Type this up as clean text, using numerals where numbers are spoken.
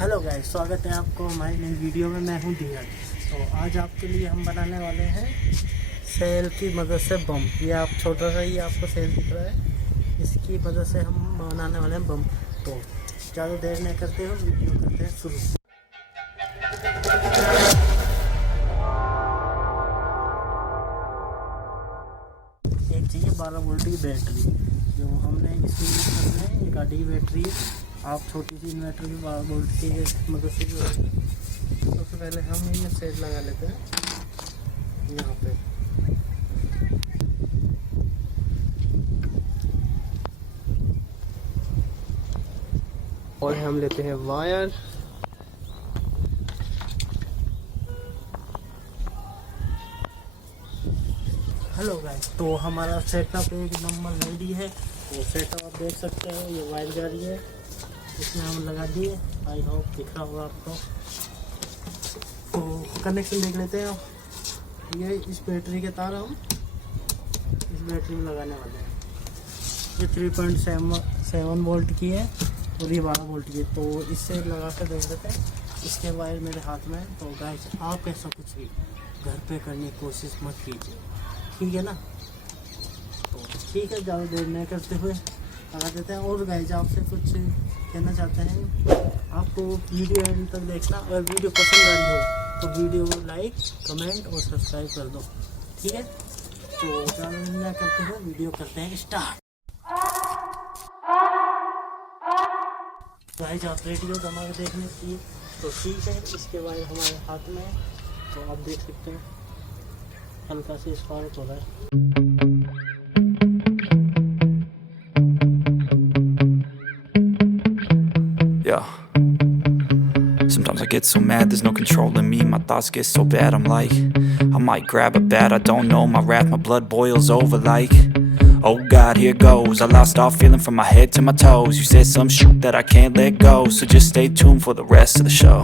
Hello guys, स्वागत है आपको हमारी नई वीडियो में। मैं हूं धीरज। तो आज आपके लिए हम बनाने वाले हैं सेल की मदद से बम। ये आप छोटा सा ही आपको सेल दिख रहा है, इसकी मदद से हम बनाने वाले हैं बम। तो ज़्यादा देर नहीं करते हो, वीडियो करते हैं शुरू। एक चाहिए 12 वोल्ट की बैटरी, जो हमने इसमें यूज़ करना है। ये गाड़ी की बैटरी है। आप छोटी सी इन्वर्टर की 12 वोल्ट की मदद से जो है, सबसे पहले हम ये सेट लगा लेते हैं यहाँ पे। और हम लेते हैं वायर। हेलो गाइस, तो हमारा सेटअप एक नंबर रेडी है। तो सेटअप आप देख सकते हो, ये वायर जा रही है, इसमें हम लगा दिए। आई होप दिख रहा होगा आपको। तो कनेक्शन देख लेते हैं। ये इस बैटरी के तार हम इस बैटरी में लगाने वाले हैं। ये 3.7 वोल्ट की है और ये 12 वोल्ट की है। तो इससे लगा कर देख लेते हैं। इसके वायर मेरे हाथ में है। तो गाइस, आप ऐसा कुछ भी घर पे करने की कोशिश मत कीजिए, ठीक है ना। तो ठीक है, ज़्यादा देर नहीं करते हुए लगा देते हैं। और गाइस, आपसे कुछ कहना चाहते हैं, आपको वीडियो एंड तक देखना। अगर वीडियो पसंद आ रही हो तो वीडियो को लाइक, कमेंट और सब्सक्राइब कर दो, ठीक है। तो ज़्यादा देर नहीं करते हुए वीडियो करते हैं स्टार्ट। गाइस, आप रेडी हो हमारे देखने के लिए? तो ठीक है, इसके बाद हमारे हाथ में है। तो आप देख सकते हैं हल्का से स्पार्क हो रहा है। Yeah. Sometimes I get so mad, there's no controlling me. My thoughts get so bad, I'm like, I might grab a bat, I don't know. My wrath, my blood boils over like, oh God, here goes. I lost all feeling from my head to my toes. You said some shit that I can't let go, so just stay tuned for the rest of the show.